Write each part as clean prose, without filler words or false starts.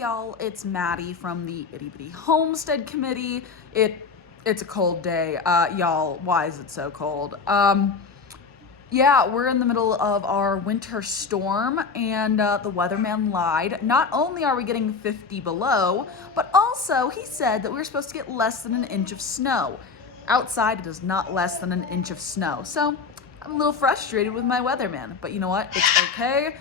y'all, it's Maddie from the Itty Bitty Homestead Committee. It's a cold day. Y'all, why is it so cold? Yeah, we're in the middle of our winter storm, and the weatherman lied. Not only are we getting 50 below, but also he said that we were supposed to get less than an inch of snow. Outside, it is not less than an inch of snow. So I'm a little frustrated with my weatherman, but you know what? It's okay.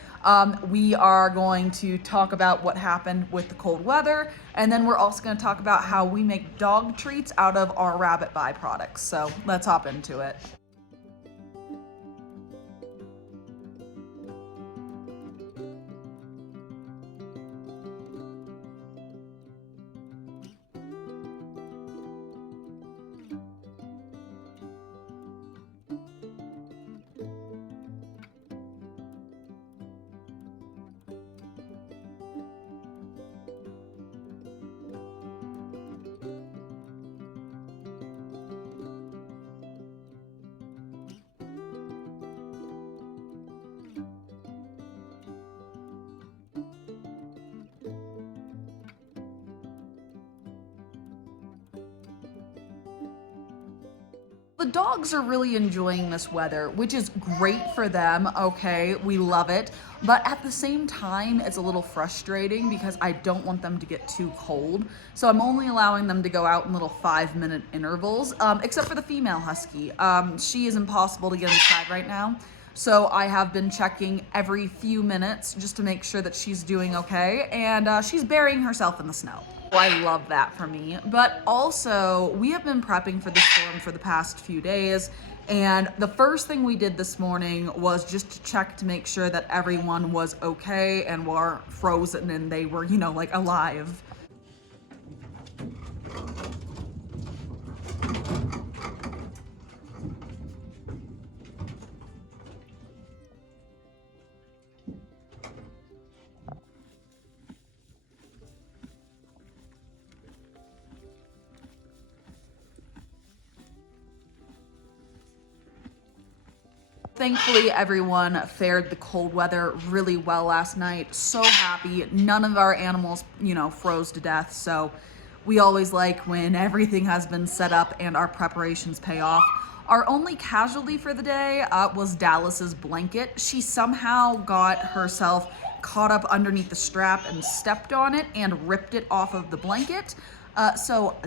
We are going to talk about what happened with the cold weather, and then we're also going to talk about how we make dog treats out of our rabbit byproducts. So let's hop into it. The dogs are really enjoying this weather, which is great for them, okay? We love it. But at the same time, it's a little frustrating because I don't want them to get too cold. So I'm only allowing them to go out in little 5-minute intervals, except for the female husky. She is impossible to get inside right now. So I have been checking every few minutes just to make sure that she's doing okay. And she's burying herself in the snow. I love that for me. But also, we have been prepping for the storm for the past few days, and the first thing we did this morning was just to check to make sure that everyone was okay and were frozen and they were, like alive. Thankfully, everyone fared the cold weather really well last night. So happy. None of our animals, froze to death. So we always like when everything has been set up and our preparations pay off. Our only casualty for the day was Dallas's blanket. She somehow got herself caught up underneath the strap and stepped on it and ripped it off of the blanket. So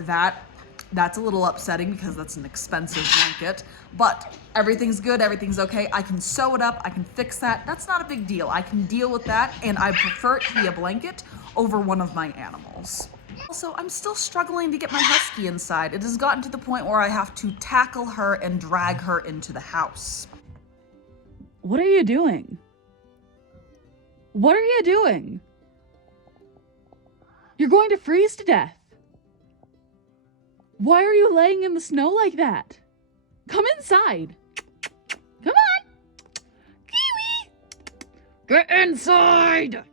that's a little upsetting because that's an expensive blanket, but everything's good, everything's okay. I can sew it up, I can fix that. That's not a big deal. I can deal with that, and I prefer it to be a blanket over one of my animals. Also, I'm still struggling to get my husky inside. It has gotten to the point where I have to tackle her and drag her into the house. What are you doing? What are you doing? You're going to freeze to death. Why are you laying in the snow like that? Come inside. Come on. Kiwi. Get inside.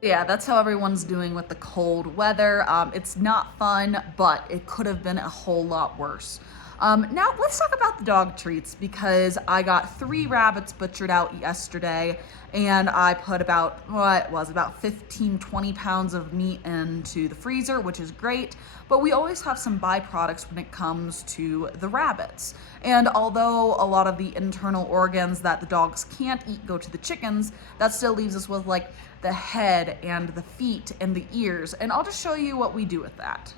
Yeah, that's how everyone's doing with the cold weather. It's not fun, but it could have been a whole lot worse. Now let's talk about the dog treats, because I got 3 rabbits butchered out yesterday, and I put about 15-20 pounds of meat into the freezer, which is great, but we always have some byproducts when it comes to the rabbits. And although a lot of the internal organs that the dogs can't eat go to the chickens, that still leaves us with like the head and the feet and the ears, and I'll just show you what we do with that.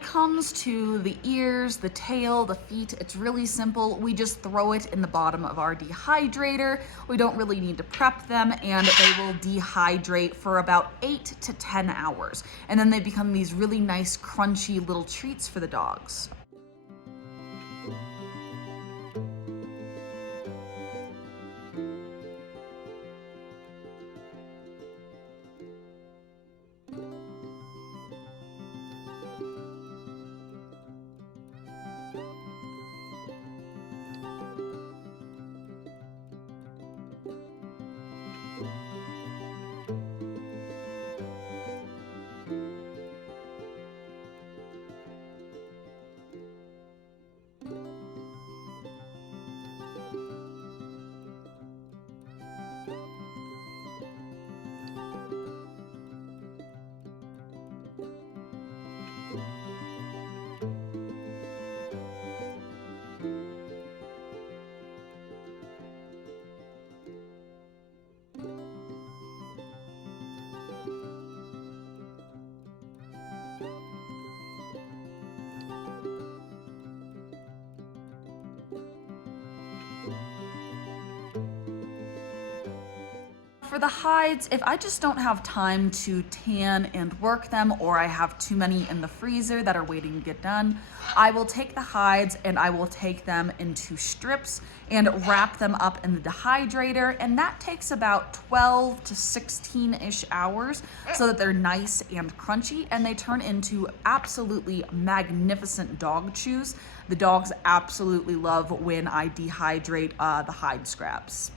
Comes to the ears, the tail, the feet, it's really simple. We just throw it in the bottom of our dehydrator. We don't really need to prep them, and they will dehydrate for about 8 to 10 hours. And then they become these really nice, crunchy little treats for the dogs. For the hides, if I just don't have time to tan and work them, or I have too many in the freezer that are waiting to get done, I will take the hides and I will take them into strips and wrap them up in the dehydrator, and that takes about 12 to 16-ish hours so that they're nice and crunchy, and they turn into absolutely magnificent dog chews. The dogs absolutely love when I dehydrate the hide scraps.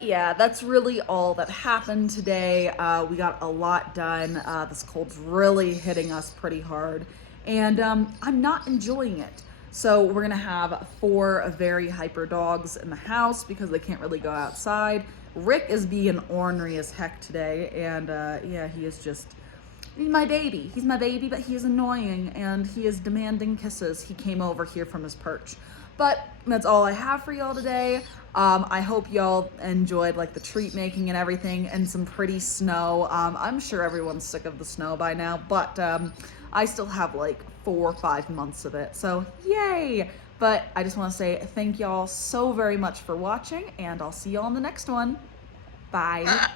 Yeah, that's really all that happened today. We got a lot done. This cold's really hitting us pretty hard, and I'm not enjoying it. So we're gonna have 4 very hyper dogs in the house because they can't really go outside. Rick is being ornery as heck today, and yeah, he is just, he's my baby. He's my baby, but he is annoying and he is demanding kisses. He came over here from his perch. But that's all I have for y'all today. I hope y'all enjoyed like the treat making and everything, and some pretty snow. I'm sure everyone's sick of the snow by now, but I still have like 4 or 5 months of it, so yay! But I just want to say thank y'all so very much for watching, and I'll see y'all in the next one. Bye.